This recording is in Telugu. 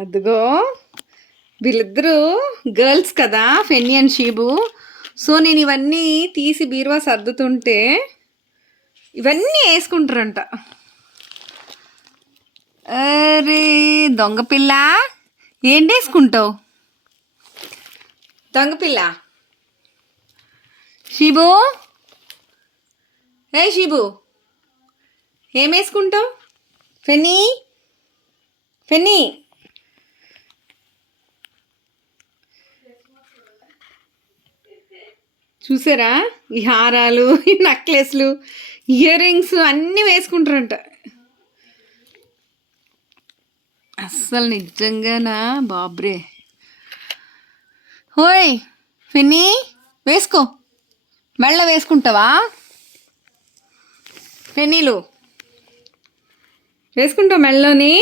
అదిగో వీళ్ళిద్దరూ గర్ల్స్ కదా, ఫెన్నీ అండ్ షీబు. సో నేను ఇవన్నీ తీసి బీరువా సర్దుతుంటే ఇవన్నీ వేసుకుంటారంట. అరే దొంగపిల్ల, ఏం వేసుకుంటావు దొంగపిల్ల? షీబు, ఏ షీబు, ఏం వేసుకుంటావు? ఫెన్నీ, ఫెన్నీ, చూసారా ఈ హారాలు, ఈ నెక్లెస్లు, ఇయర్ రింగ్స్ అన్నీ వేసుకుంటారంట. అస్సలు నిజంగానా బాబ్రే. ఓయ్ ఫెన్నీ, వేసుకో, మెళ్ళ వేసుకుంటావా? ఫెన్నీలు వేసుకుంటావు మెళ్ళలోని?